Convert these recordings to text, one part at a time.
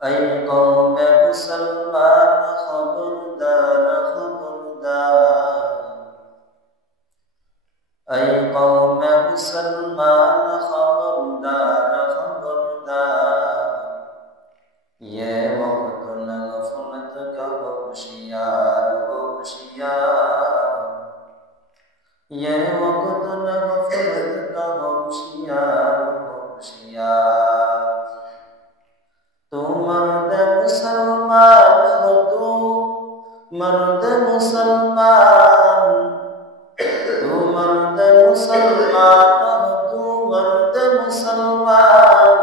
ऐ कौम मुसलमान खबरदार खबरदार, ऐ कौम मुसलमान खबरदार खबरदार, ये वक्त न गफलत का होशियार होशियार, ये वक्त न गफलत का होशियार होशियार। तू मर्द मुसलमान हो, तू मर्द मुसलमान, तू मर्द मुसलमान हो, तू मर्द मुसलमान।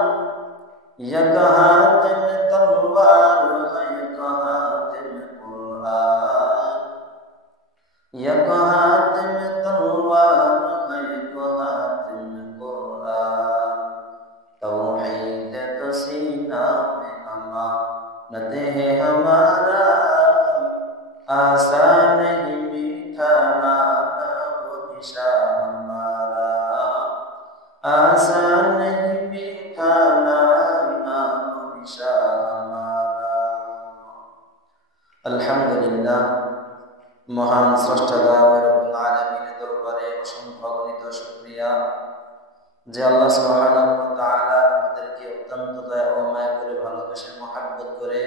एक हाथ में तलवार है, एक हाथ में कुरान, एक हाथ में तलवार है, एक हाथ में कुरान। तौहीद तो सीना में अमानत है हमारा, आसान नहीं मीठा नाम वो निशा हमारा, आसान नहीं मीठा नाम वो निशा हमारा। अल्हम्दुलिल्लाह, মহান স্রষ্টা রব্বুল আলামিনের দরবারে অসংখ্য অগণিত শুকরিয়া যে আল্লাহ সুবহানাহু ওয়া তাআলা আমাদেরকে অত্যন্ত দয়া ও মায়া করে ভালোবেসে মহব্বত করে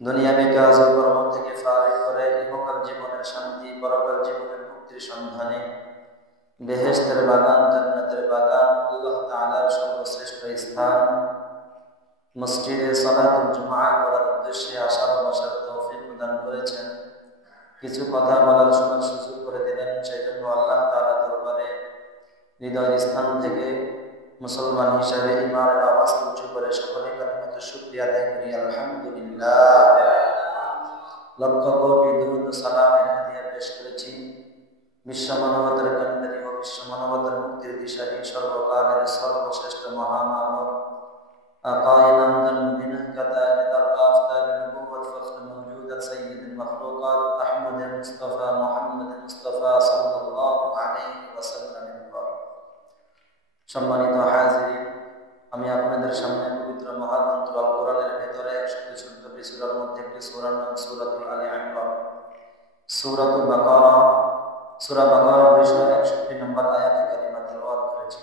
দুনিয়াবি কাজ ও কর্ম থেকে ফারিগ করে ইহকাল জীবনের শান্তি পরকাল জীবনের মুক্তির সন্ধানে বেহেশতের বাগান জান্নাতের বাগান আল্লাহ তাআলার সর্বশ্রেষ্ঠ স্থান মসজিদে সালাতুল জুমআ করার উদ্দেশ্যে আসার ও বসার তৌফিক প্রদান করেছেন। কিছু কথা বলার শোনার সুযোগ করে দিলেন, সেই জন্য আল্লাহ তাআলার দরবারে হৃদয় স্থান থেকে মুসলমান হিসাবে ঈমানের আওয়াজ উঁচু করে সকলে কালিমাত শুকরিয়া আদায় করি আলহামদুলিল্লাহ। লক্ষ কোটি দুরূদ ও সালামের হাদিয়া পেশ করেছি বিশ্ব মানবতার কান্ডারি ও বিশ্ব মানবতার মুক্তির দিশারি সর্বকালের সর্বশ্রেষ্ঠ মহামানব আকায়ে নামদান মদিনা কাতারে আফতাব নবুওয়াত ফখর মওজুদাত সাইয়্যিদুল মাখলুকাত আহমদ মুস্তাফা মুহাম্মদ মুস্তাফা সাল্লাল্লাহু আলাইহি ওয়াসাল্লাম। সম্মানিত হাজিরিন, আমি আপনাদের সামনে পবিত্র মহাগ্রন্থ আল কোরআনের ভেতরে 164টি সূরার মধ্যে একটি সূরার নাম সূরাতুল আলী ইমরান, সূরাতুল বাকারা, সূরা বাকারার 261 নম্বর আয়াতে কারিমা তেলাওয়াত করেছি।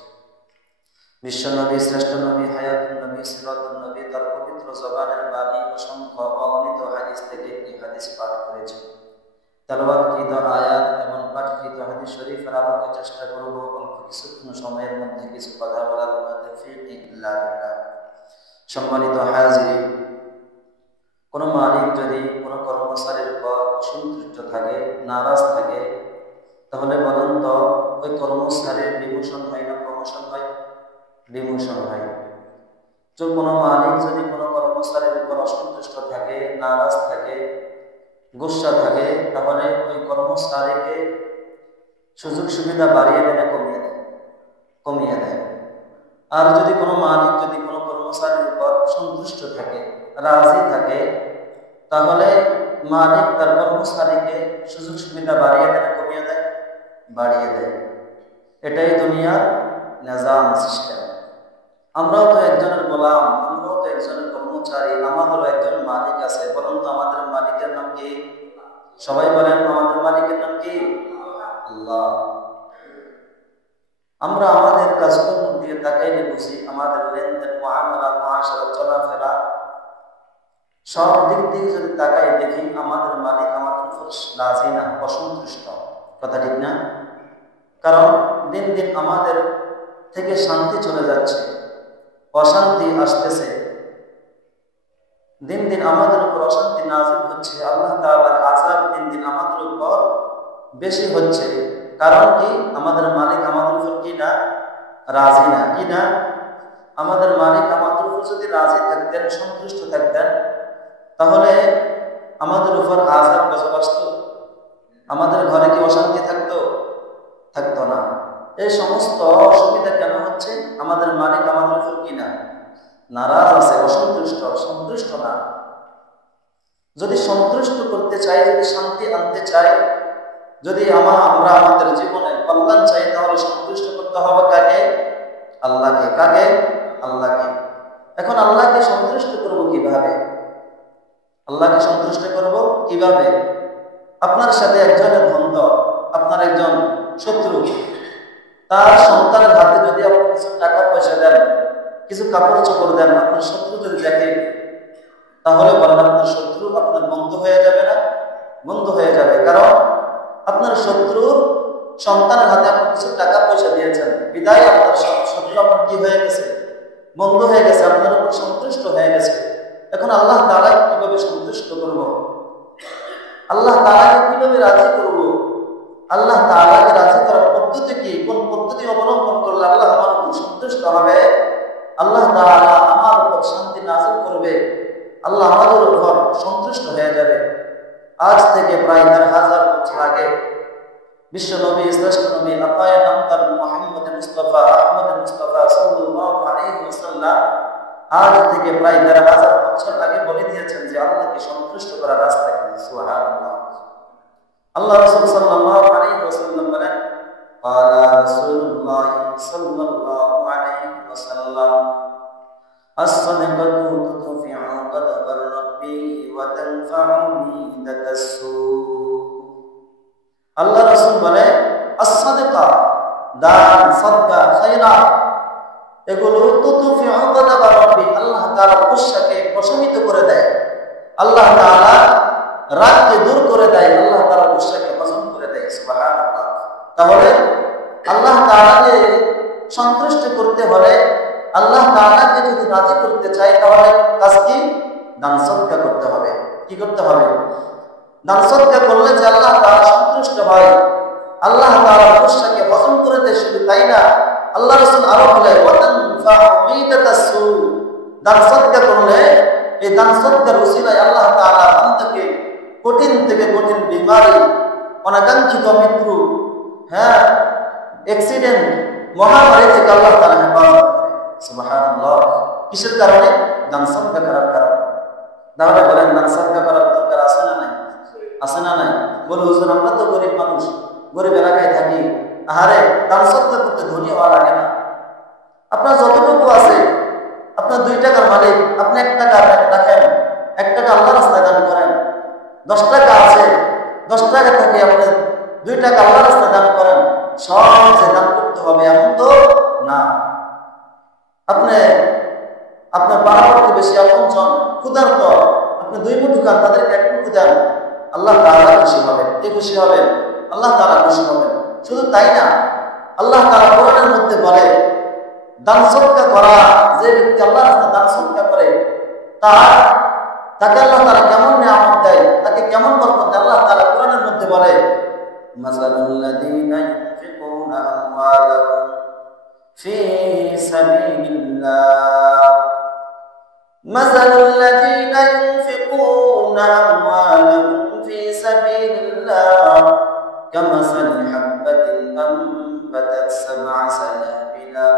বিশ্ব নবী, শ্রেষ্ঠ নবী, হায়াতুন নবী, সিরাতুন নবী তার পবিত্র জবানের বাণী অসংখ্য অগণিত হাদিস থেকে একটি হাদিস পাঠ করেছি। তেলাওয়াতকৃত আয়াত এবং পাঠকৃত হাদিস শরীফের আলোকে চেষ্টা করব অল্প কিছুক্ষণ সময়ের মধ্যে কিছু কথা বলার তৌফিক ইল্লা বিল্লাহ। সম্মানিত হাজিরিন, কোন মালিক যদি কোন কর্মচারীর উপর অসন্তুষ্ট থাকে, নারাজ থাকে, তাহলে বলেন তো ওই কর্মচারীর ডিমোশন হয় না প্রমোশন হয়? ডিমোশন হয়। তো কোনো মালিক যদি কোনো কর্মচারীর উপর অসন্তুষ্ট থাকে, নারাজ থাকে, গুসা থাকে, তাহলে ওই কর্মচারীকে সুযোগ সুবিধা বাড়িয়ে দেয় না কমিয়ে দেয়? কমিয়ে দেয়। আর যদি কোনো মালিক যদি কোনো কর্মচারীর উপর সন্তুষ্ট থাকে, রাজি থাকে, তাহলে মালিক তার কর্মচারীকে সুযোগ সুবিধা বাড়িয়ে দেয় না কমিয়ে দেয়? বাড়িয়ে দেয়। এটাই দুনিয়ার নিজাম সিস্টেম। আমরাও তো একজনের গোলাম, আমরাও তো একজনের কর্মচারী, আমাদেরও একজন মালিক আছে। বলুন তো আমাদের মালিকের নাম কি? সবাই বলেন আমাদের মালিকের নাম কি? আল্লাহ। আমরা আমাদের কাজকর্ম দিয়ে তাকাইলে বুঝি আমাদের লেনদেন, মুআমালা, মুআশারা, চলাফেরা সব দিক দিয়ে যদি তাকাই দেখি আমাদের মালিক আমাদের উপর রাজি না, অসন্তুষ্ট। কথা ঠিক না? কারণ দিন দিন আমাদের থেকে শান্তি চলে যাচ্ছে, অশান্তি আসতেছে, দিন দিন আমাদের উপর অশান্তি নাযিল হচ্ছে, আল্লাহ তাআলার আযাব দিন দিন আমাদের উপর বেশি হচ্ছে। কারণ কি? আমাদের মালিক আমাদের উপর কি না? রাজি না। কি না? আমাদের মালিক আমাদের উপর যদি রাজি থাকতেন, সন্তুষ্ট থাকতেন, তাহলে আমাদের উপর আযাব গজব আসতো? আমাদের ঘরে কি অশান্তি থাকতো? থাকতো না। এই সমস্ত অসুবিধা কেন হচ্ছে? আমাদের মালিক আমাদের উপর কি না? নারাজ আছে, অসন্তুষ্ট, সন্তুষ্ট না। যদি সন্তুষ্ট করতে চাই, যদি শান্তি আনতে চাই, যদি আমরা আমাদের জীবনে কল্যাণ চাই, তাহলে সন্তুষ্ট করতে হবে কাকে? আল্লাহকে। কাকে? আল্লাহকে। এখন আল্লাহকে সন্তুষ্ট করবো কিভাবে? আল্লাহকে সন্তুষ্ট করব কিভাবে? আপনার সাথে একজনের দ্বন্দ্ব, আপনার একজন শত্রু, তার সন্তানের হাতে যদি আপনি কিছু টাকা পয়সা দেন, কিছু কাপড় চোপড় দেন, আপনার শত্রু যদি দেখে, তাহলে বলেন আপনার শত্রু আপনার বন্ধু হয়ে যাবে না? বন্ধু হয়ে যাবে। কারণ আপনার শত্রুর সন্তানের হাতে আপনি কিছু টাকা পয়সা দিয়েছেন, বিদায় আপনার শত্রু আপনার কি হয়ে গেছে? বন্ধু হয়ে গেছে, আপনার উপর সন্তুষ্ট হয়ে গেছে। এখন আল্লাহ তাআলাকে কিভাবে সন্তুষ্ট করব? আল্লাহ তাআলাকে কিভাবে রাজি করব? আল্লাহ তাআলাকে রাজি করার পদ্ধতি কি? কোন পদ্ধতি অবলম্বন করলে আল্লাহ আমার উপর সন্তুষ্ট হবে? আল্লাহ তাআলা আমার উপর শান্তি নাযিল করবে, আল্লাহ আমাদের উপর সন্তুষ্ট হয়ে যাবে। আজ থেকে প্রায় ১,০০০ বছর আগে বিশ্ব নবী, শ্রেষ্ঠ নবী আতায়ে নামদার মুহাম্মদ মুস্তাফা আহমদ মুস্তাফা সাল্লাল্লাহু আলাইহি ওয়াসাল্লাম আজ থেকে প্রায় ১,৫০০ বছর আগে বলে দিয়েছেন যে আল্লাহকে সন্তুষ্ট করার রাস্তা কি। সুবহানাল্লাহ। আল্লাহ রাসূল সাল্লাল্লাহু আলাইহি ওয়াসাল্লাম বলেন, ক্বালা রাসূলুল্লাহ সাল্লাল্লাহু আলাইহি ওয়াসাল্লাম, as-sadaqatu tudfi'u ghadabar rabbi wa tanfa'u nidatas-su। আল্লাহ রাসূল বলে, as-সাদাকা, দান, সাদকা, খায়রাত, এগুলো তুতফিউ গাদাবা রাব্বি, আল্লাহ তাআলা গুসাকে প্রশমিত করে দেয়, আল্লাহ তাআলা রাগকে দূর করে দেয়, আল্লাহ তাআলা গুসাকে হজম করে দেয়। সুবহানাল্লাহ। তাহলে আল্লাহ তাআলাকে সন্তুষ্ট করতে হলে, আল্লাহ তাআলাকে যদি রাজি করতে চাই, তাহলে কাজ কি? দান সদকা করতে হবে। কি করতে হবে? দান সদকা করলে যে আল্লাহ তাআলা সন্তুষ্ট হয়, আল্লাহ তাআলা গুসাকে হজম করে দেয়। শুধু তাই না, আল্লাহ রাসূল আরো বলে, ওয়াতানফাউমিদাতাসু, দান সদকা করলে, এই দান সদকার উসিলায় আল্লাহ তাআলা বান্দাকে কঠিন থেকে কঠিন বিমারি, অনাকাঙ্ক্ষিত মৃত্যু, অ্যাক্সিডেন্ট, মহামারী থেকে আল্লাহ তাআলা হেফাজত করে। সুবহানাল্লাহ। কিসের কারণে? দান সদকা করার কারণে। তাহলে বলেন, দান সদকা করার দরকার আছে না নাই? আছে না নাই? বলে, হুজুর আমরা তো গরিব মানুষ, গরিব এলাকায় থাকি, আহারে দান সদকা করতে ধনী হওয়া লাগে না। আপনার যতটুকু আছে, আপনার 2 টাকার মালিক, আপনি 1 টাকা রাখেন, 1 টাকা আল্লাহর রাস্তায় দান করেন। 10 টাকা আছে, 10 টাকা থেকে আপনি 2 টাকা আল্লাহর রাস্তায় দান করেন। সব যে দান করতে হবে এমন তো না। আপনার পাড়াপড়শি বেশি আপনজন ক্ষুধার্ত, আপনি 2 মুঠো খান, তাদেরকে 1 মুঠো দেন, আল্লাহ তাআলা খুশি হবেন। কে খুশি হবেন? আল্লাহ তাআলা খুশি হবেন। শুধু তাই না, আল্লাহ তাআলা কোরআনের মধ্যে বলে, দান সদকা করা, যে ব্যক্তি আল্লাহর রাস্তায় দান সদকা করে, তাকে আল্লাহ তাআলা কেমন নিয়ামত দেয়, তাকে কেমন বরকত দেয়। আল্লাহ তাআলা কোরআনের মধ্যে বলে, মাসালুল লাযীনা ইউনফিকুনা আমওয়ালাহুম ফি সাবিলিল্লাহ, মাসালুল লাযীনা ইউনফিকুনা আমওয়ালাহুম ফি সাবিলিল্লাহ কামাসালি হাববাতিন আনবাতাত সাব'a সানাবিলা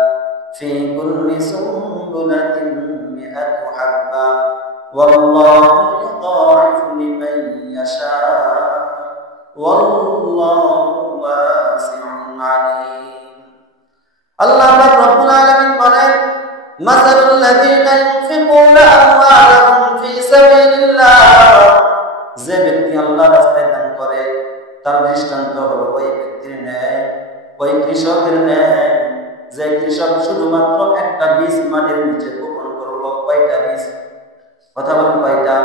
في كل سنبلة 100 حبة والله يضاعف لمن يشاء والله واسع عليم। আল্লাহ রাব্বুল আলামিন বলেন, মাসালুল লাযীনা ইউনফিকুনা আমওয়ালাহুম ফি সাবিলিল্লাহ, যে ব্যক্তি আল্লাহর রাস্তায় দান করে, তার দৃষ্টান্ত হলো ওই ব্যক্তির ন্যায়, ওই কৃষকের ন্যায়, যে কৃষক শুধুমাত্র একটা বীজ মাটির নিচে বপন করলো। কয়টা বীজ? কথা বলেন, কয়টা?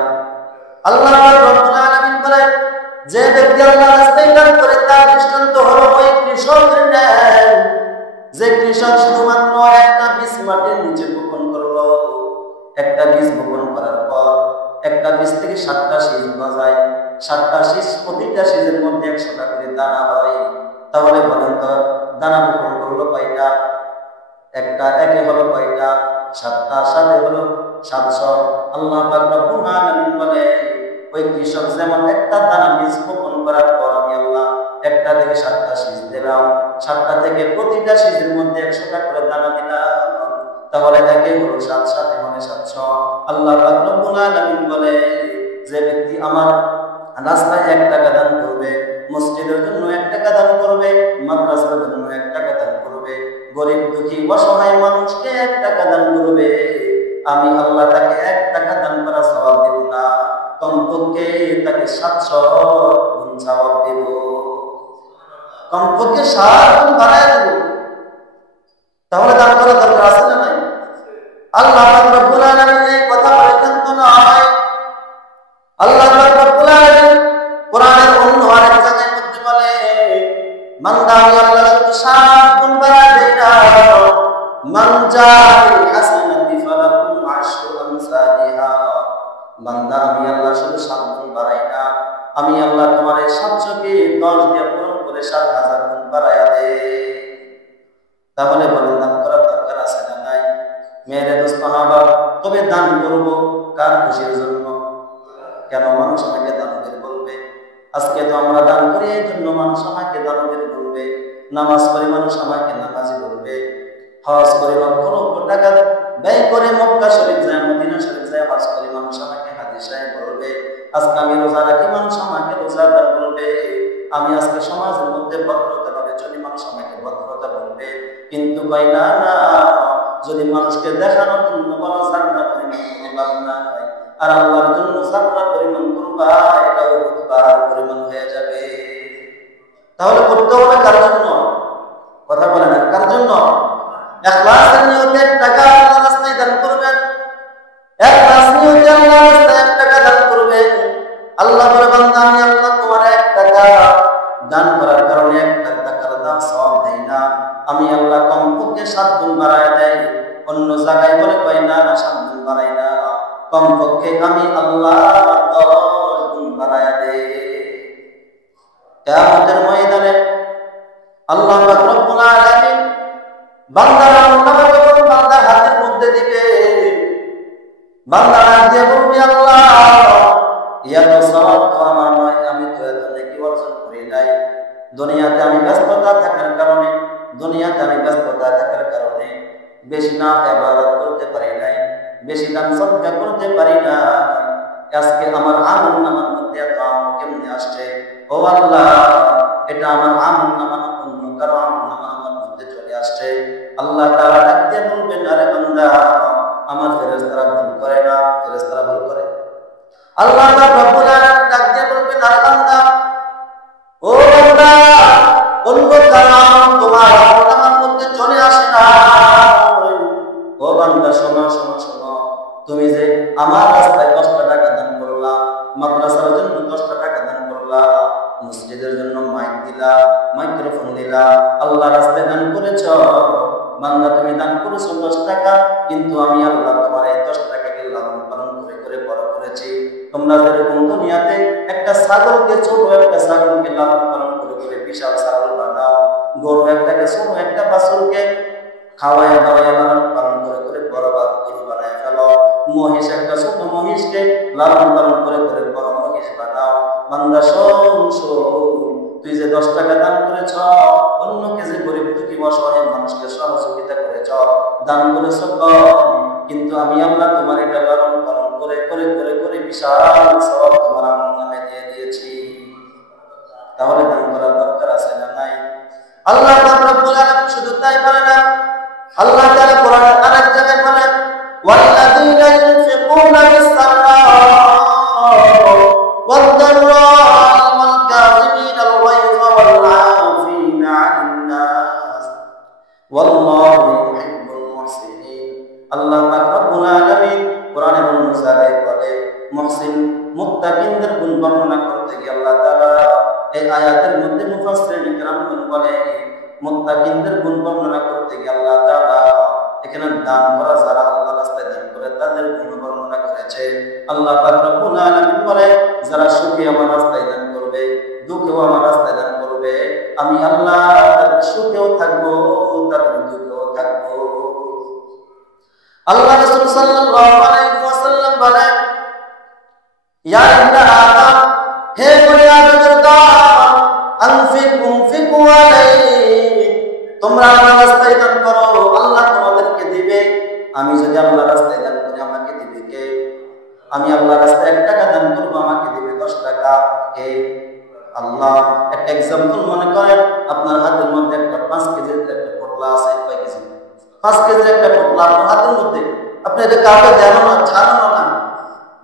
আল্লাহ রাব্বুল আলামিন বলেন, যে ব্যক্তি আল্লাহর রাস্তায় দান করে, তার দৃষ্টান্ত হলো ওই কৃষকের ন্যায়, যে কৃষক শুধুমাত্র একটা বীজ মাটির নিচে বপন করলো। একটা বীজ বপন করার পর একটা বীজ থেকে 7টা শীষ গজায়, 7টা শীষ, প্রতিটা শীষের মধ্যে 100টা করে দানা হয়। তাহলে বলেন তো, দানা বপন করলো কয়টা? একটা, একে হলো কয়টা? 7টা, 7 হলো 700। আল্লাহ পাক রব্বুল আলামিন বলে, ওই কৃষক যেমন একটা দানা বীজ বপন করার পর আমি আল্লাহ একটা থেকে 7টা শীষ দিলাম, 7টা থেকে প্রতিটা শীষের মধ্যে 100টা করে দানা দিলাম, তাহলে একে হলো 7, 7 হলো 700। আল্লাহ পাক রব্বুল আলামিন বলে, যে ব্যক্তি আমার রাস্তায় 1 টাকা দান করবে, মসজিদের জন্য 1 টাকা দান করবে, মাদ্রাসার জন্য 1 টাকা দান করবে, গরিব দুঃখী অসহায় মানুষকে 1 টাকা দান করবে, আমি আল্লাহ তাকে 1 টাকা দান করা সওয়াব দেব না, কম 7 গুণ বাড়ায় দেব। তাহলে দান করার দরকার আছে না নাই? আল্লাহ পাক রব্বুল আলামিন এই কথা বলেছেন তো নয়। আল্লাহ পাক রব্বুল আলামিন কোরআনের অন্য আরেক জায়গায় মধ্যে বলে, বান্দা আমি আল্লাহ শুধু 7 গুণ বাড়ায় দেই না, মান জাআল হাসানাতি ফালাহু আশরু আমসালিহা। বান্দা আমি আল্লাহ শুধু 7 গুণ বাড়াই না, আমি আল্লাহ তোমার এই 700 কে 10 দিয়ে পূরণ করে 7000 গুণ বাড়ায়া দেই। তাহলে বলেন দান করার দরকার আছে না নাই? মেরে দোস্ত হাবা, তবে দান করব কার খুশির জন্য? কেন মানুষ আমাকে দানবীর বলবে? আজকে তো আমরা দান করি এই জন্য মানুষ আমাকে দানবীর বলবে, নামাজ পড়ি মানুষ আমাকে নামাজি বলবে, হজ করে লক্ষ লক্ষ টাকা ব্যয় করে মক্কা শরীফ যায়, মদিনা শরীফ যায় হজ করে মানুষ আমাকে হাজী সাহেব বলবে। আজকে আমি রোজা রাখি মানুষ আমাকে রোজাদার বলবে। আমি আজকে সমাজের মধ্যে ভদ্রতা ভাবে চলি মানুষ আমাকে ভদ্রতা বলবে। কিন্তু কই না না, যদি মানুষকে দেখানোর জন্য বলা জান্নাত পরিমাণ লাভ নাই, আর আল্লাহর জন্য জান্নাত পরিমাণ করবা, এটাও পাহাড় পরিমাণ হয়ে যাবে। তাহলে করতে হবে কার জন্য? কথা বলেন না, কার জন্য? ইখলাসের নিয়তে 1 টাকা আল্লাহর রাস্তায় দান করবেন। ইখলাস নিয়তে আল্লাহর রাস্তায় 1 টাকা দান করবেন। আল্লাহ বলে, বান্দা আমি আল্লাহ তোমার 1 টাকা দান করার কারণে 1 টাকার দাম সওয়াব দেই না, আমি আল্লাহ কমপক্ষে 7 গুণ বাড়ায় দেই। অন্য জায়গায় বলে কয় না না 7 গুণ বাড়াই না, কমপক্ষে আমি আল্লাহ 10 গুণ বাড়ায় দেই। কিয়ামতের ময়দানে আল্লাহ পাক রব্বুল আলামিন বান্দার আমলনামা যখন বান্দার হাতের মধ্যে দিবে, বান্দা ডাক দিয়ে বলবে, আল্লাহ এত সওয়াব তো আমার নয়, আমি তো এত নেকি অর্জন করি নাই। দুনিয়াতে আমি ব্যস্ততা থাকার কারণে বেশি না ইবাদত করতে পারি নাই, বেশি দান সদকা করতে পারি না। আজকে আমার আমলনামার মধ্যে এত আমল কেমনে আসছে? ও আল্লাহ, এটা আমার আমলনামা না, অন্য কারো আমলনামা আমার মধ্যে চলে আসছে। আল্লাহ তাআলা ডাক দিয়ে বলবেন, আরে বান্দা, আমার ফেরেশতারা ভুল করে না? ফেরেশতারা ভুল করে? আল্লাহ পাক রব্বুল আলামিন ডাক দিয়ে বলবেন, আরে বান্দা, ও বান্দা, অন্য কারো তোমার আমলনামার মধ্যে চলে আসে না। ও বান্দা, শোনো শোনো শোনো, তুমি যে আমার রাস্তায় 10 টাকা দান করলা, মাদ্রাসার জন্য 10 টাকা দান করলা, মসজিদের জন্য মাইক দিলা, মাইক্রোফোন দিলা, আল্লাহ রাস্তায় দান করেছ। বান্দা, তুমি দান করেছো 10 টাকা, কিন্তু আমি আল্লাহ তোমার এই 10 টাকাকে লালন পালন করে করে বড় করেছি। তোমরা যেরকম দুনিয়াতে একটা ছাগলকে, ছোট একটা ছাগলকে লালন পালন করে করে বিশাল ছাগল বানাও, গরু একটাকে, ছোট একটা বাছুরকে খাওয়ায় দাওয়ায় লালন পালন করে করে বড় গরু বানায় ফেলো, মহিষ একটা ছোট মহিষকে লালন পালন করে করে বড় মহিষ বানাও। বান্দা শোন শোন, তুই যে 10 টাকা দান করেছ, অন্যকে যে গরিব দুঃখী অসহায় মানুষকে সহযোগিতা করেছ, দান করেছ কম, কিন্তু আমি আল্লাহ তোমার এটা লালন পালন করে করে করে করে বিশাল সওয়াব তোমার আমলনামায় দিয়ে দিয়েছি। তাহলে দান করার দরকার আছে না নাই? আল্লাহ পাক রব্বুল আলামিন শুধু তাই বলে না, আল্লাহ তাআলা কোরআনের আরেক জায়গায় বলেন, ওয়াল্লাযীনা ইউনফিকুনা ফিস-সাররা'i ওয়াদ-দাররা'i ওয়াল কাযিমিনাল গায়যা ওয়াল 'আফিনা 'আনিন নাস ওয়াল্লাহু ইউহিব্বুল মুহসিনিন। আল্লাহ পাক রব্বুল আলামিন কোরআনের অন্য জায়গায় বলে, মুহসিন মুত্তাকিনদের গুণ বর্ণনা করতে গিয়ে আল্লাহ তাআলা এই আয়াতের মধ্যে মুফাসসিরিন কিরামগণ বলে, মুত্তাকিনদের গুণ বর্ণনা করতে গিয়ে আল্লাহ তাআলা এখানে দান করা, যারা আল্লাহর রাস্তায় দান করে তাদের গুণ বর্ণনা করেছে। আল্লাহ পাক রব্বুল আলামিন বলে, যারা সুখে আমার রাস্তায় দান করবে, দুঃখেও আমার রাস্তায় দান করবে, আমি আল্লাহ তাদের সুখেও থাকবো, তাদের দুঃখেও থাকবো। আল্লাহ রাসূল সাল্লাল্লাহু আলাইহি ওয়াসাল্লাম বলেন, ইয়া ইবনে আদম, হে বনি আদমের দল, আনফিকু আলাইহি, তোমরা আল্লাহর রাস্তায় দান করো, আল্লাহ তোমাদেরকে দিবে। আমি যদি আল্লাহর রাস্তায় দান করি, আমাকে দিবে কে? আমি আল্লাহর রাস্তায় 1 টাকা দান করব, আমাকে দিবে 10 টাকা কে? আল্লাহ। একটা एग्जांपल মনে করেন, আপনার হাতের মধ্যে একটা 5 কেজির একটা পোটলা আছে, কয় কেজি? 5 কেজির একটা পোটলা আপনার হাতের মধ্যে, আপনি এটা কাউকে দেন না, ছাড়ানো না,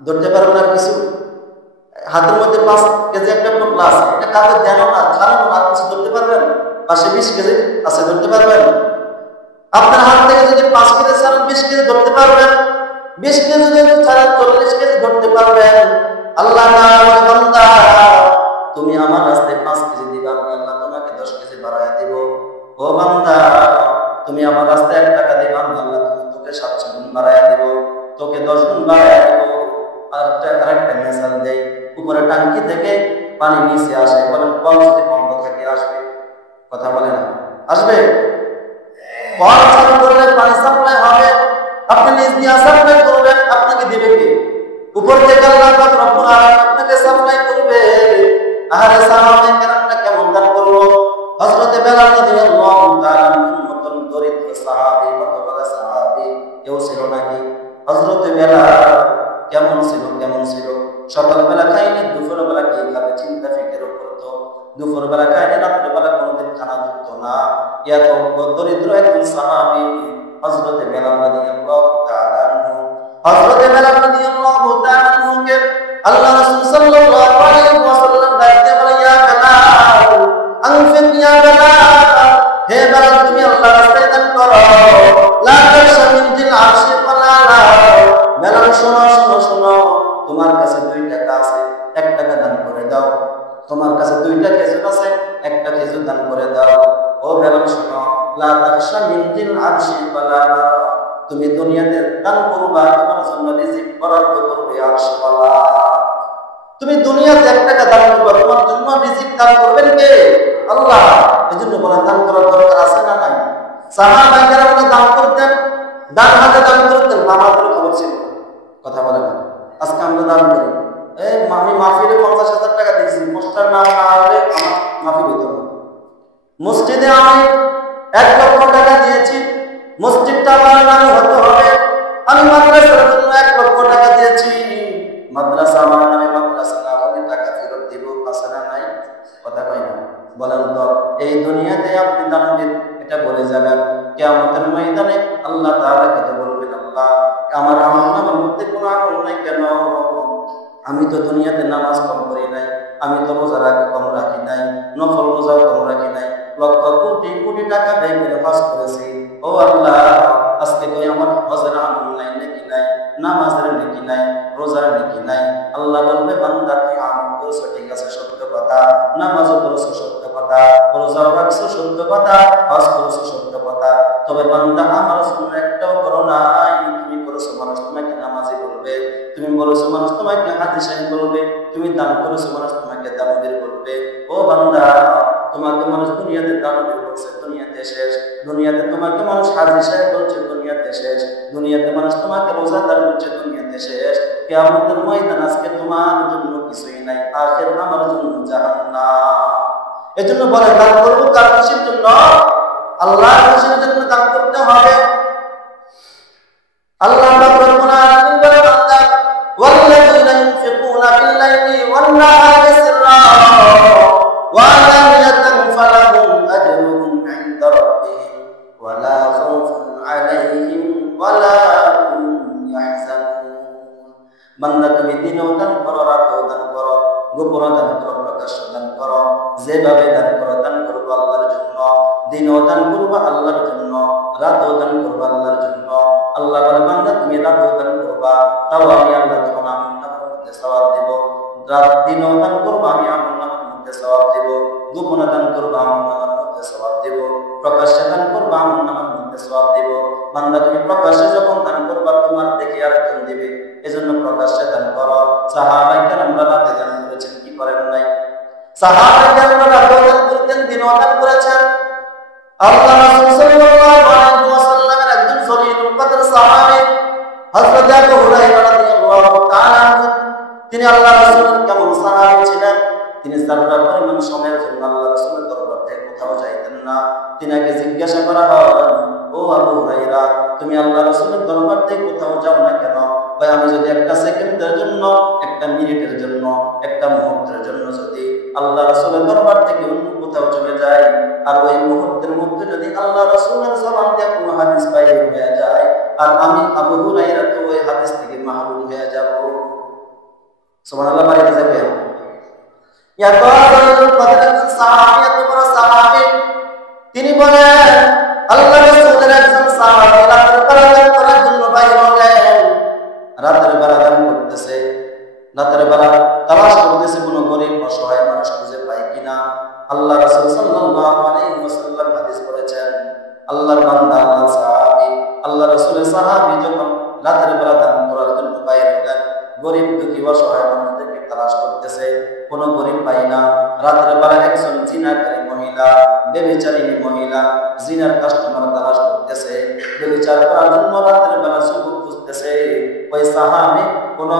ধরতে পারবেন না কিছু? হাতের মধ্যে 5 কেজি একটা পোটলা আছে, এটা কাউকে দেন না, ছাড়ানো না, কিছু ধরতে পারবেন? পাশে 20 কেজি আছে, ধরতে পারবেন? আপনার হাত থেকে যদি 5 কেজি ছাড়েন 20 কেজি ধরতে পারবেন? 20 কেজি যদি ছাড়েন 40 কেজি ধরতে পারবেন? আল্লাহ তাআলা বান্দা তুমি আমার রাস্তায় 5 কেজি দিবা, আমি আল্লাহ তোমাকে 10 কেজি বাড়ায়া দিব। ও বান্দা তুমি আমার রাস্তায় 1 টাকা দিবা, আমি আল্লাহ তোকে 700 গুণ বাড়ায়া দিব, তোকে 10 গুণ বাড়ায়া দিব। আরেকটা মিসাল দেই, উপরে টাঙ্কি থেকে পানি নিচে আসে, বলেন কল যদি বন্ধ থাকে আসবে? কথা বলে না, আসবে? কল চালু করলে পানি সাপ্লাই হবে, আপনি নিজ দিয়ে সাপ্লাই করবেন, আপনাকে দিবে কে? উপর থেকে আল্লাহ পাক রব্বুল আলামিন আপনাকে সাপ্লাই করবে। আরে সাহাবায়ে কেরামটা কেমন দান করলো? হযরতে বেলাল রাদিয়াল্লাহু তাআলা মতন দরিদ্র সাহাবী, কত বড় সাহাবী কেউ ছিল নাকি? হযরতে বেলাল কেমন ছিল, কেমন ছিল? সকালবেলা খাইনি, দুপুরবেলা কি খাবে চিন্তা ফিকির করতো। দুপুরবেলা খাইনি, রাত্রেবেলা কোনোদিন খানা যুক্ত না। এত দরিদ্র একজন সাহাবী হযরতে বেলাল রাদিয়াল্লাহু তাআলা আনহু। হযরতে বেলাল রাদিয়াল্লাহু তাআলা আনহুকে আল্লাহ রাসূল সাল্লাল্লাহু আলাইহি ওয়াসাল্লাম ডাকতে বলে, ইয়া বেলাল আনফিক, ইয়া বেলাল, হে বেলাল তুমি আল্লাহর রাস্তায় দান করো। লা তাশা মিন জিল আরশি ওয়ালা লা, বেলাল শোনো শোনো শোনো, তোমার কাছে 2 টাকা আছে, 1 টাকা দান করে দাও। তোমার কাছে 2টা খেজুর আছে, 1টা খেজুর দান করে দাও। ও বেলাল শোনো, লা তাশা মিন জিল আরশি ওয়ালা লা, তুমি দুনিয়াতে দান করবা, তোমার জন্য রিজিক বরাদ্দ করবে আরশওয়ালা। তুমি দুনিয়াতে 1 টাকা দান করবা, তোমার জন্য রিজিক দান করবেন কে? আল্লাহ। এজন্য বলেন দান করার দরকার আছে না নাই? সাহাবায়ে কেরামরা দান করতেন, ডান হাতে দান করতেন, বাম হাতে খবর ছিল। কথা বলেন না। আজকে আমরা দান করি, আমি মাহফিলে 50,000 টাকা দিয়েছি, পোস্টার না হলে আমার মাহফিল হতো না। মসজিদে আমি 1 লক্ষ টাকা দিয়েছি, মসজিদটা আমার নামে হতে হবে। আমি মাদ্রাসার জন্য 1 লক্ষ টাকা দিয়েছি, মাদ্রাসা আমার নামে, মাদ্রাসা না হলে টাকা ফেরত দিব। আছে না নাই? কথা কই না। বলেন তো, এই দুনিয়াতে আপনি দান দিন, এটা বলে যাবেন, কিয়ামতের ময়দানে আল্লাহ তাআলা কে বলবেন, আল্লাহ আমার আমলনামার মধ্যে কোনো আমল নাই কেন? আমি তো দুনিয়াতে নামাজ কম করি নাই, আমি তো রোজা কম রাখি নাই, নফল রোজাও কম রাখি নাই, লক্ষ কোটি কোটি টাকা ব্যয় করে হজ করেছি। ও আল্লাহ, আজকে কই আমার হজের আমল নাই, নেকি নাই, নামাজের নেকি নাই, রোজার নেকি নাই। আল্লাহ বলবে, বান্দা তুই আমল করেছো ঠিক আছে, সত্য কথা, নামাজও করেছো সত্য কথা, রোজাও রাখছো সত্য কথা, হজ করেছো সত্য কথা, তবে বান্দা আমার জন্য একটাও করো নাই। তুমি করেছো, মানুষ তোমাকে নামাজি বলবে, তুমি বলেছো মানুষ তোমাকে হাজি সাহেব বলবে, তুমি দান করেছো মানুষ তোমাকে দানবীর বলবে। ও বান্দা, তোমাকে মানুষ দুনিয়াতে দানবীর বলছে, দুনিয়াতে শেষ। দুনিয়াতে তোমাকে মানুষ হাজি সাহেব বলছে, দুনিয়াতে শেষ। দুনিয়াতে মানুষ তোমাকে রোজাদার বলছে, দুনিয়াতে শেষ। কিয়ামতের ময়দান আজকে তোমার জন্য কিছুই নাই, আখির আমার জন্য জাহান্নাম। এজন্য বলে দান করব কার খুশির জন্য? আল্লাহর খুশির জন্য দান করতে হবে। আল্লাহ রাব্বুল আলামিন বলে, বান্দা ওয়াল্লাযীনা ইউনফিকুনা বিল-লাইলি ওয়ান-নাহারি সিররান ওয়া আলানিয়াতান ফালাহুম আজরুহুম 'ইনদা রাব্বিহিম ওয়া লা খাউফুন 'আলাইহিম ওয়া লা হুম ইয়াহজানুন। বান্দা তুমি দিনেও দান করো, রাতেও দান করো, গোপনে দান করো, প্রকাশ্যে দান করো, যেভাবে দান করো, দান করবো আল্লাহর জন্য। দিনেও দান করবো আল্লাহর জন্য, রাতেও দান করবো আল্লাহর জন্য। আল্লাহ বলে, বান্দা তুমি রাতেও দান করবা, তাও আমি আল্লাহ তোমার আমলনামার মধ্যে সওয়াব দেব। রাত দিনেও দান করবো, আমি আমলনামার মধ্যে সওয়াব দেব। গোপনে দান করবো, আমলনামার মধ্যে সওয়াব দেব। প্রকাশ্যে দান করবো, আমলনামার মধ্যে সওয়াব দেব। বান্দা তুমি প্রকাশ্যে যখন দান করবা, তোমার দেখে আরেকজন দিবে, এজন্য প্রকাশ্যে দান করো। সাহাবায়ে কেরামরা রাতে দান করেছেন, কি করেন নাই? সাহাবায়ে কেরামরা রাতেও দান করতেন, দিনেও দান করেছেন। আল্লাহ রাসূল সাল্লাল্লাহু আলাইহি ওয়াসাল্লামের একজন জলিলুল কদর সাহাবী হযরত আবু হুরায়রা রাদিয়াল্লাহু তাআলা আনহু, তিনি আল্লাহ রাসূলের কেমন সাহাবী ছিলেন? তিনি যাত্রা পরিমাণ সময়ের জন্য আল্লাহ রাসূলের দরবার থেকে কোথাও যাইতেন না। তিনাকে জিজ্ঞাসা করা হয়, ও আবু হুরায়রা, তুমি আল্লাহ রাসূলের দরবার থেকে কোথাও যাও না কেন? ভাই, আমি যদি একটা সেকেন্ডের জন্য, একটা মিনিটের জন্য, একটা মুহূর্তের জন্য যদি আল্লাহ রাসূলের দরবার থেকে অন্য কোথাও চলে যাই, আর ওই মুহূর্তের মধ্যে যদি আল্লাহ রাসূলের জবান দিয়ে কোনো হাদিস বাইরে হয়ে যায়, আর আমি আবু হুরায়রা তো ওই হাদিস থেকে মাহরুম হয়ে যাব। সুবহানাল্লাহ, বাড়িতে যাবেন। এত বড় সাহাবী, এত বড় সাহাবী বেলা দান করতেছে, রাতের বেলা তালাশ করতেছে কোনো গরিব অসহায় মানুষ খুঁজে পায় কিনা। আল্লাহ রাসূল সাল্লাল্লাহু আলাইহি ওয়াসাল্লাম হাদিস করেছেন, আল্লাহর বান্দা আল্লাহ রাসূলের সাহাবী যখন রাতের বেলা দান করার জন্য বাইরে হলেন, গরিব দুঃখী অসহায় মানুষদেরকে তালাশ করতেছে, কোনো গরিব পায় না। রাতের বেলা একজন জিনাকারী মহিলা, ব্যভিচারিণী মহিলা, জিনার কাস্টমার তালাশ করতেছে, ব্যভিচার করার জন্য রাতের বেলা যুবক খুঁজতেছে। ওই সাহাবী কোনো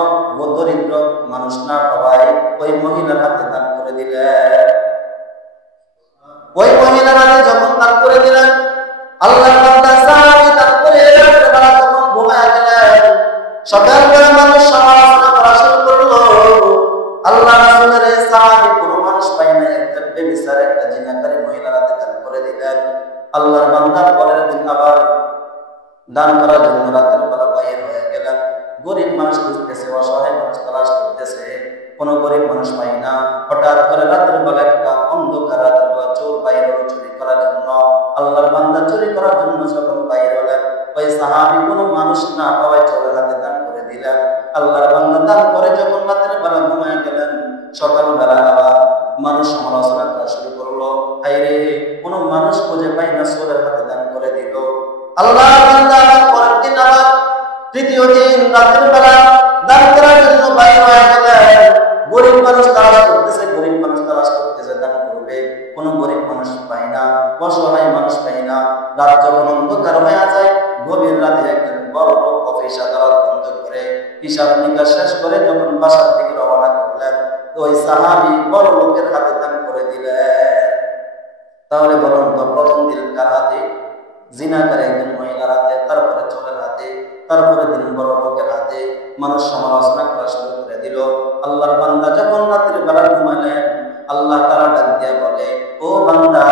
দরিদ্র মানুষ না পাওয়ায় ওই মহিলার হাতে দান করে দিলেন। ওই মহিলার হাতে যখন দান করে দিলেন, আল্লাহর বান্দা সাহাবী দান করে রাতের বেলা যখন ঘুমায় গেলেন, সকালবেলা মানুষ সমালোচনা করা শুরু করলো, আল্লাহ রাসূলের সাহাবী কোনো মানুষ পায় না, একটা ব্যভিচার একটা জিনাকারী মহিলার হাতে দান করে দিলেন। আল্লাহর বান্দা পরের দিন আবার দান করার জন্য রাতের বেলা বাইরে হয়ে গেলেন। গরিব মানুষ খুঁজতেছে, অসহায় মানুষ তালাশ করতেছে, কোনো গরিব মানুষ পায় না। হঠাৎ করে রাতের বেলা একটা অন্ধকার রাতের বেলা চোর বাইরে হলো চুরি করার জন্য। আল্লাহর বান্দা চুরি করার জন্য যখন বাইরে হলেন, ওই সাহাবী কোনো মানুষ না পাওয়ায় চোরের হাতে দান করে দিলেন। আল্লাহর বান্দা দান করে যখন রাতের বেলা ঘুমায় গেলেন, সকালবেলা আবার মানুষ সমালোচনা করা শুরু করলো, হায়রে কোনো মানুষ খুঁজে পায় না, চোরের হাতে দান করে দিল। আল্লাহর বান্দা পরের দিন আবার তৃতীয় দিন রাতের বেলা দান করার জন্য বাইরে হয়ে গেলেন। গরিব মানুষ তালাশ করতেছে, গরিব মানুষ তালাশ করতেছে, দান করবে, কোনো গরিব মানুষ পায় না, অসহায় মানুষ পায় না। রাত যখন অন্ধকার হয়ে যায়, গভীর রাতে একজন বড় লোক অফিস আদালত বন্ধ করে হিসাব নিকাশ শেষ করে যখন বাসার দিকে রওনা করলেন, ওই সাহাবী বড় লোকের হাতে দান করে দিলেন। তাহলে বলুন তো, প্রথম দিন কার হাতে? জিনাকারী একজন মহিলার হাতে, তারপরে চোরের হাতে, তারপরে দিন বড় লোকের হাতে। মানুষ সমালোচনা করা শুরু করে দিল। আল্লাহর বান্দা যখন রাতের বেলা ঘুমালেন, আল্লাহ তাআলা ডাক দিয়ে বলে, ও বান্দা,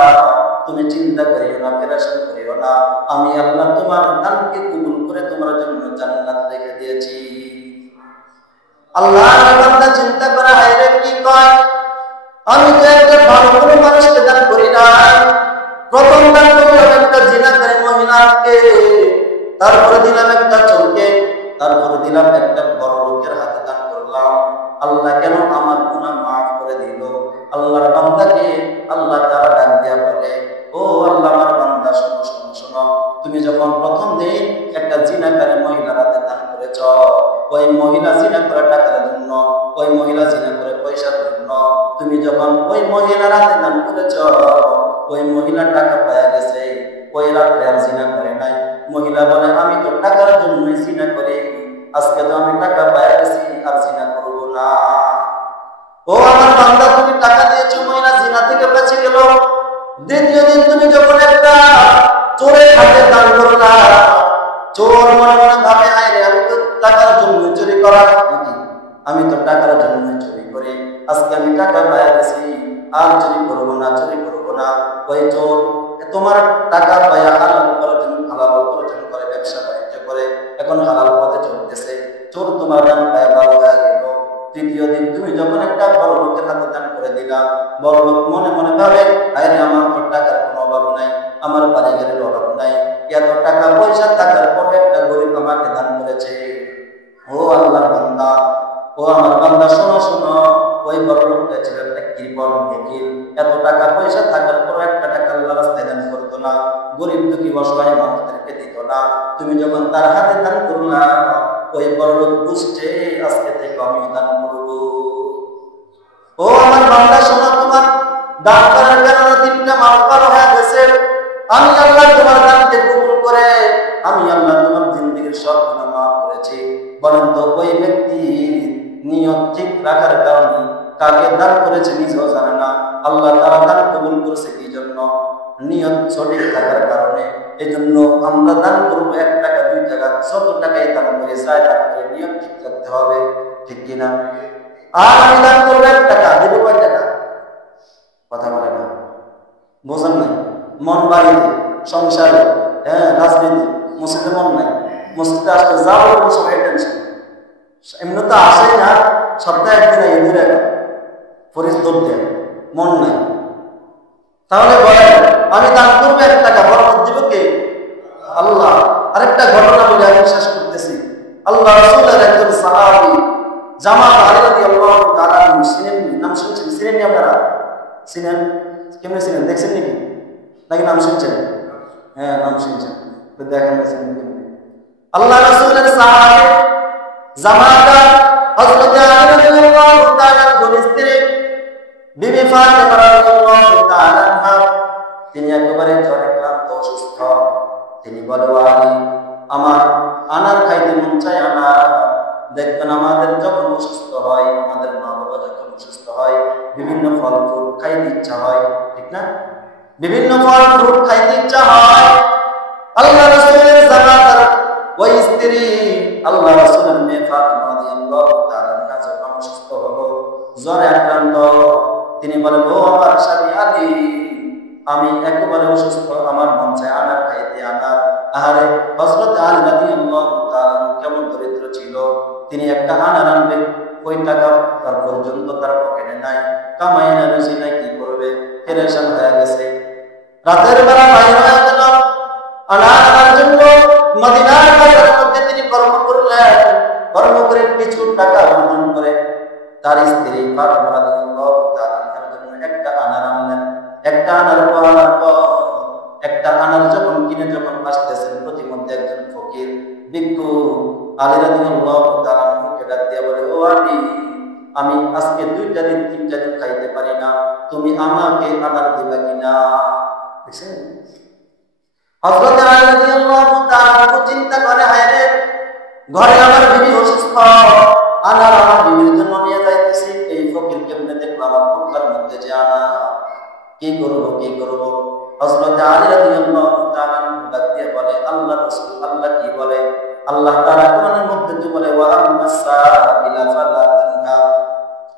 তুমি চিন্তা করিও না, পেরেশান করিও না, আমি আল্লাহ তোমার দানকে কবুল করে তোমার জন্য জান্নাত রেখে দিয়েছি। আল্লাহর বান্দা চিন্তা করে, হায়রে কি কয়, আমি তো একটা ভালো কোনো মানুষকে দান করি না। প্রথম দান করলাম একটা জিনাকারী মহিলাকে, তারপরে দিলাম একটা চোরকে, তারপরে দিলাম একটা বড় লোকের হাতে দান করলাম। আল্লাহ কেন আমার গুনাহ মাফ করে দিল? আল্লাহর বান্দাকে আল্লাহ তাআলা ডাক দিয়া বলে, ও আল্লাহ, আমার বান্দা শোনো শোনো শোনো, তুমি যখন প্রথম দিন একটা জিনাকারী মহিলার হাতে দান করেছ, ওই মহিলা জিনা করে টাকার জন্য, ওই মহিলা জিনা করে পয়সার জন্য, তুমি যখন ওই মহিলার হাতে দান করেছ, ওই মহিলা টাকা পাওয়া গেছে, ওই রাত্রে আর জিনা করে নাই। মহিলা বলে, আমি তো টাকার জন্যই জিনা করি, আজকে তো আমি টাকা পাওয়া গেছি, আর জিনা করবো না। ও আমার বান্দা, তুমি টাকা দিয়েছো, মহিলা জিনা থেকে বেঁচে গেল। দ্বিতীয় দিন তুমি যখন একটা চোরের হাতে দান করলা, চোর মনে মনে ভাবে, আরে আমি তো টাকার জন্য চুরি করা নাকি, আমি তো টাকার জন্য চুরি করি, আজকে আমি টাকা পাওয়া গেছি, আর চুরি করবো না, চুরি করবো না। ওই চোর তোমার টাকা পায়া হালাল উপার্জন করে, ব্যবসা বাণিজ্য করে, এখন হালাল পথে চলতেছে, চোর তোমার দান পায়া ভালো হয়ে গেল। তৃতীয় দিন তুমি যখন একটা বড় লোকের হাতে দান করে দিলা, বড় লোক মনে মনে ভাবে, আরে আমার তো টাকার কোনো অভাব নাই, আমার বাড়ি গাড়ির অভাব নাই, এত টাকা পয়সা থাকার পরে একটা গরিব আমাকে দান করেছে। ও আল্লাহর বান্দা, ও আমার বান্দা, শোনো শোনো, ওই বড় লোকটা ছিল একটা কৃপণ ফকির, এত টাকা পয়সা থাকার পর একটা টাকা আল্লাহর রাস্তায় দান করতো না, গরিব দুঃখী অসহায় মানুষদেরকে দিত না। তুমি যখন তার হাতে দান করলা, ওই বড় লোক বুঝছে, আজকে থেকে আমি দান করবো। ও আমার বান্দা, শোনো, তোমার দান করার কারণে 3টা মাল হয়ে গেছে। আমি আল্লাহ তোমার দানকে কবুল করে আমি আল্লাহ তোমার জিন্দেগীর সব গুনাহ মাফ করেছি। বলেন তো, ওই ব্যক্তি নিয়ত ঠিক রাখার কারণে কাকে দান করেছে নিজেও জানে না, আল্লাহ তাআলা দান কবুল করেছে কি জন্য? নিয়ত সঠিক থাকার কারণে। এই জন্য আমরা দান করবো 1 টাকা 2 টাকা, যত টাকাই দান করি, চাই দান করে নিয়ত ঠিক রাখতে হবে, ঠিক কিনা? আর আমি দান করবো 1 টাকা, দেবো কয় টাকা? কথা বলে না, বোঝেন নাই? মন বাড়িতে, সংসারে, রাজনীতি, মসজিদে মন নাই, মসজিদে আসলে যাও সবাই টেনশন, এমনি তো আসেই না, সপ্তাহে একদিন আগে ঘুরে পরিস্থিত দেয়, মন নাই। তাহলে বলেন, আমি দান করবো 1 টাকা, বরকত দিব কে? আল্লাহ। আরেকটা ঘটনা বলে আমি শেষ করতেছি। আল্লাহ রাসূলের একজন সাহাবী চিনেন? কেমনে চিনেন? দেখছেন নাকি? নাকি নাম শুনছেন? হ্যাঁ, নাম শুনছেন। তো দেখেন আল্লাহ রাসূলের সাহাবী জামাতা হযরত আলী রাদিয়াল্লাহু তাআলা আনহুর স্ত্রী বিবি ফাতেমা রাদিয়াল্লাহু তাআলা আনহা, তিনি একেবারে জ্বরে ক্লান্ত অসুস্থ। তিনি বলে, আলী, আমার আনার খাইতে মন চায়। আনার দেখবেন আমাদের যখন অসুস্থ হয়, আমাদের মা বাবা যখন অসুস্থ হয়, বিভিন্ন ফল ফ্রুট খাইতে ইচ্ছা হয়, ঠিক না? বিভিন্ন ফল ফ্রুট খাইতে ইচ্ছা হয়। আল্লাহ রাসূলের জামাতার ওই স্ত্রী আল্লাহ রাসূলের মেয়ে ফাতেমা রাদিয়াল্লাহু তাআলা আনহা যখন অসুস্থ হলো, জ্বরে আক্রান্ত, তিনি বলেন, ও আমার স্বামী আলী, আমি একেবারে অসুস্থ, আমার মন চায় আনার খাইতে। আনার আহারে হযরত আলী রাদিয়াল্লাহু তাআলা কেমন দরিদ্র ছিল, তিনি একটা আনার আনবে, ওই টাকা তার পর্যন্ত তার পকেটে নাই, কামাই না, রুজি নাই, কি করবে? পেরেশান হয়ে গেছে। রাতের বেলা বাইরে হয়ে গেল আনার আনার জন্য। মদিনার বাজারের মধ্যে তিনি কর্ম করলেন, কর্ম করে কিছু টাকা অর্জন করে তার স্ত্রী ফাতেমা রাদিয়াল্লাহু তাআলা আনহার জন্য একটা আনার আনলেন। একটা আনার পর একটা আনার যখন কিনে যখন আসতেছেন, প্রতিমধ্যে একজন ফকির ভিক্ষু আলী রাদিয়াল্লাহু তাআলা আনহুকে ডাক দিয়ে বলে, ও আলী, আমি আজকে 2টা দিন 3টা দিন খাইতে পারি না, তুমি আমাকে আনার দিবা কিনা? দেখছেন? হযরত আলী রাদিয়াল্লাহু তাআলা আনহু চিন্তা করে, হায়রে, ঘরে আমার বিবি অসুস্থ, আনার আমার বিবির জন্য নিয়ে যাইতেছি, এই ফকির কেমনে দেখলো আমার বুকের মধ্যে যে আনা, কি করব কি করব? হযরত আলী রাদিয়াল্লাহু তাআলা আনহু ডাক দিয়ে বলে, আল্লাহ রাসূল, আল্লাহ কি বলে? আল্লাহ তাআলা কোরআনের মধ্যে তো বলে, ওয়া আম্মাস-সাইলা ফালা তানহার,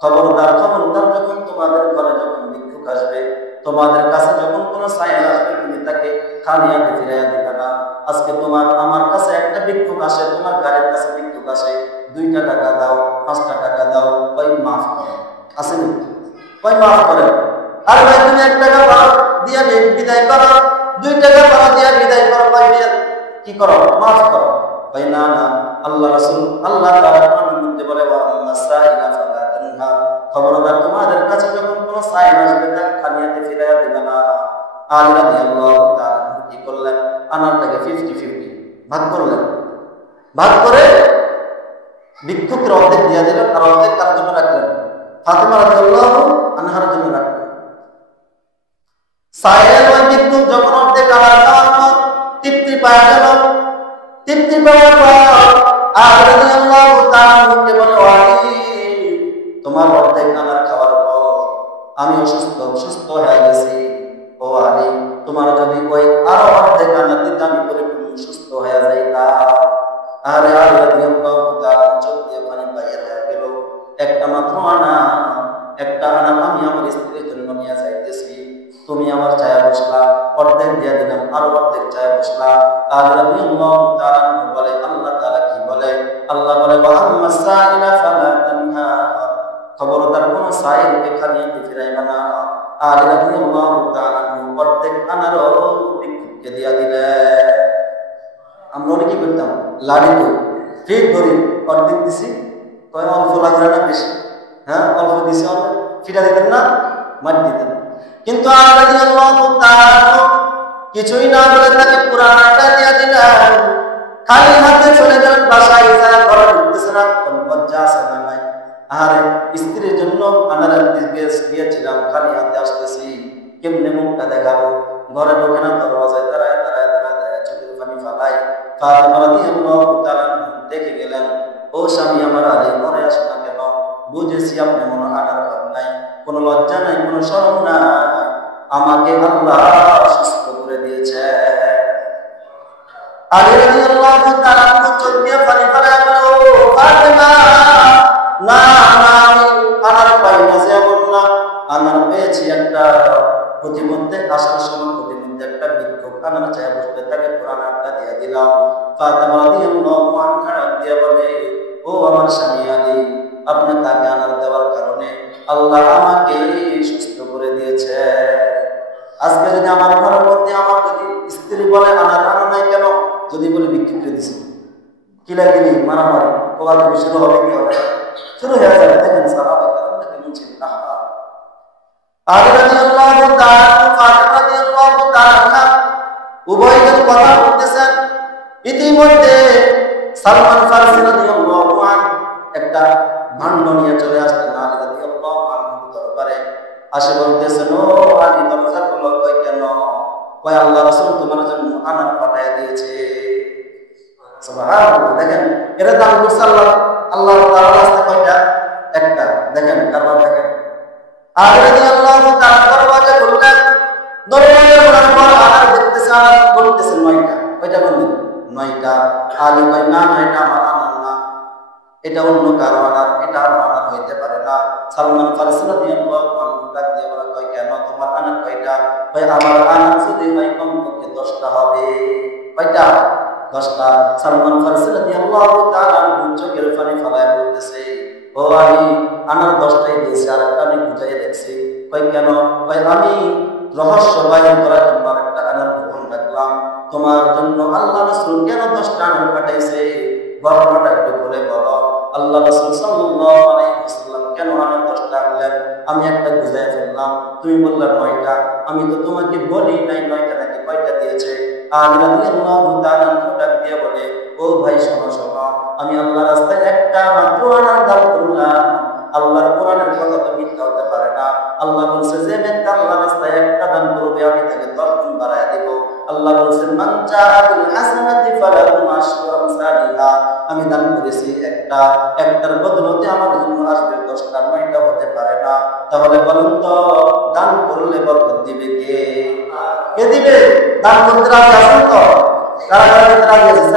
খবরদার খবরদার, যখন তোমাদের ঘরে যখন ভিক্ষুক আসবে, তোমাদের কাছে যখন কোনো সাইল আসবে, তুমি তাকে খালি হাতে ফিরাইয়া দিবে না। আজকে তোমার আমার কাছে একটা ভিক্ষুক আসে, তোমার গাড়ির কাছে ভিক্ষুক আসে, 2টা টাকা দাও, 5টা টাকা দাও, ওই মাফ করো, আসেনি? ওই মাফ করে। আর ভাই তুমি 1 টাকা পাও দিয়া বিদায় করো, 2 টাকা পাও দিয়া বিদায় করো, ভাই কি করো? মাফ করো। ভাই না না, আল্লাহ রাসূল আল্লাহ তাআলা কোরআনের মধ্যে বলে, ওয়া আম্মাস-সাইলা ফালা তানহার, খবরদার তোমাদের কাছে যখন কোনো সাইল আসবে, তাকে খালি হাতে ফিরাইয়া দিবে না। আলী রাদিয়াল্লাহু তাআলা কি করলেন? আনারটাকে 50-50 ভাগ করলেন। ভাগ করে ভিক্ষুকের অর্ধেক দিয়ে দিলেন, আর অর্ধেক কার জন্য রাখলেন? ফাতেমা রাদিয়াল্লাহু আনহার জন্য রাখলেন। সাইয়ের ওই ভিক্ষুক যখন অর্ধেক আনার খাওয়ার পর তৃপ্তি পাওয়া গেল, তৃপ্তি পাওয়ার পর আলী রাদিয়াল্লাহু তাআলাকে বলে, আলী, তোমার অর্ধেক আনার খাওয়ার পর আমি সুস্থ হয়ে গেছি। ও আলী, তোমার যদি ওই আরো অর্ধেক আনার দিতে, আমি পরিপূর্ণ সুস্থ হয়ে যাইতাম। আরে আলী রাদিয়াল্লাহু তাআলা চোখ দিয়ে পানি বাইরে হয়ে গেল। একটা মাত্র আনা, একটা আনা আমি আমার স্ত্রীর জন্য নিয়ে যাইতেছি, তুমি আমার চায়া বসলা, অর্ধেক দিয়ে দিলাম, আরো অর্ধেক চায়া বসলা। আলী রাদিয়াল্লাহু তাআলা বলে, আল্লাহ তাআলা কি বলে? আল্লাহ বলে, ওয়া আম্মাস-সাইলা ফালা তানহার, খবরদার কোন সাইলকে খালি হাতে ফিরাইবা না। আলী রাদিয়াল্লাহু তাআলা অর্ধেক আনারও ভিক্ষুককে দিয়া দিলেন। আমরা অনেকে করতাম, লাড়ি তো ফিট ধরি, অর্ধেক দিছি, কয় অল্প লাগবে না বেশি, হ্যাঁ অল্প দিছি, অল্প ফিরা দিতেন না, মার দিতেন। কিন্তু আলী রাদিয়াল্লাহু তাআলা কিছুই না বলে তাকে পুরা আনাটা দিয়া দিলেন। খালি হাতে চলে গেলেন বাসায়, যা ঘরে ঢুকতেছে না, কোন লজ্জা আছে না নাই? আরে স্ত্রীর জন্য আনার দিকে গিয়েছিলাম, খালি হাতে আসতেছি, কেমনে মুখটা দেখাবো? ঘরে ঢোকে না, দরওয়াজায় দাঁড়ায় দাঁড়ায় দাঁড়ায় দাঁড়ায় চোখের পানি ফালাই। ফাতেমা রাদিয়াল্লাহু তাআলা দেখে গেলেন, ও স্বামী আমার আলী, ঘরে আসো না কেন? বুঝেছি আপনি মনে আনার ভাব নাই, কোনো লজ্জা নাই, কোনো শরম নাই, আমাকে আল্লাহ সুস্থ করে দিয়েছে। আলী রাদিয়াল্লাহু তাআলা চোখ দিয়ে পানি ফালাই বলে, ও ফাতেমা, না না, আমি আনার পাই না, যেমন না আনার পেয়েছি একটা। প্রতিমধ্যে আসার সময় প্রতিমধ্যে একটা ভিক্ষুক আনার চায় বসতে, তাকে পুরান আটটা দিয়ে দিলাম। ফাতেমা রাদিয়াল্লাহু আনহা দিয়ে বলে, ও আমার স্বামী আলী, আপনি তাকে আনার দেওয়ার কারণে আল্লাহ আমাকে সুস্থ করে দিয়েছে। আজকে যদি আমার ঘরের মধ্যে আমার যদি স্ত্রী বলে আনার আনা নাই কেন, যদি বলে ভিক্ষুককে দিছি, কিলাকিলি মারামারি কোলাকুলি শুরু হবে, কি হবে? শুরু হয়ে যাবে। দেখেন সাহাবায়ে কেরাম কেমন ছিলেন। আলী রাদিয়াল্লাহু সালমান ফারসি রাদিয়াল্লাহু আনহু একটা ভাণ্ড নিয়ে চলে আসলেন আলী রাদিয়াল্লাহু আনহু দরবারে। আসে বলতেছেন, ও আলী, দরজা খোলো। কই কেন? কই আল্লাহ রাসূল তোমার জন্য আনার পাঠায় দিয়েছে। সুবহানাল্লাহ। দেখেন, এরা দান করছে আল্লাহ তাআলার রাস্তায় কয়টা? একটা। দেখেন কারবার দেখেন। আলী রাদিয়াল্লাহু তাআলা দরজা খুললেন। দরজা খোলার পর আনার দেখতেছে, আনার বলতেছে 9টা। কয়টা বললেন? 9টা। আলী কয়, না না, এটা আমার আনার না, এটা অন্য কারো আনার, এটা আমার আনার হইতে পারে না। সালমান ফারসি রাদিয়াল্লাহু আনহু ডাক দিয়ে বলে, কয় কেন? তোমার আনার কয়টা? কয় আমার আনার যদি হয় কমপক্ষে 10টা হবে। কয়টা? 10টা। সালমান ফারসি রাদিয়াল্লাহু তাআলা চোখের পানি ফেলায় বলতেছে, ও আলী, আনার 10টাই দিয়েছে, আর একটা আমি বুঝাই দেখছি। কয় কেন? কয় আমি রহস্য বাইর করার জন্য একটা আনার গোপন রাখলাম। তোমার জন্য আল্লাহ রাসূল কেন 10টা আনার পাঠাইছে, ঘটনাটা একটু বলে বলো। আল্লাহ রাসূল সাল্লাল্লাহু আলাইহি ওয়াসাল্লাম কেন আনার 10টা আনলেন? আমি একটা বুঝাই ফেললাম, তুমি বললে 9টা। আমি তো তোমাকে বলি নাই 9টা নাকি কয়টা দিয়েছে। আলী রাদিয়াল্লাহু তাআলা ডাক দিয়ে বলে, ও ভাই শোনো শোনো, আমি আল্লাহর রাস্তায় একটা মাত্র আনার দান করলাম। আল্লাহর কোরআনের কথা তো মিথ্যা হতে পারে না। আল্লাহ বলছে, যে ব্যক্তি আল্লাহর রাস্তায় একটা দান করবে আমি তাকে 10 গুণ বাড়ায় দেব। আল্লাহ বলছেন, মান জাআ বিল হাসানাতি ফালাহু আশরু আমসালিহা। আমি দান করেছি একটা, একটার বদলতে আমার জন্য আসবে 10টা, 9টা হতে পারে না। তাহলে বলুন তো, দান করলে বরকত দিবে কে? কে দিবে? দান করতে রাজি আছেন তো? কারা কারা রাজি আছে?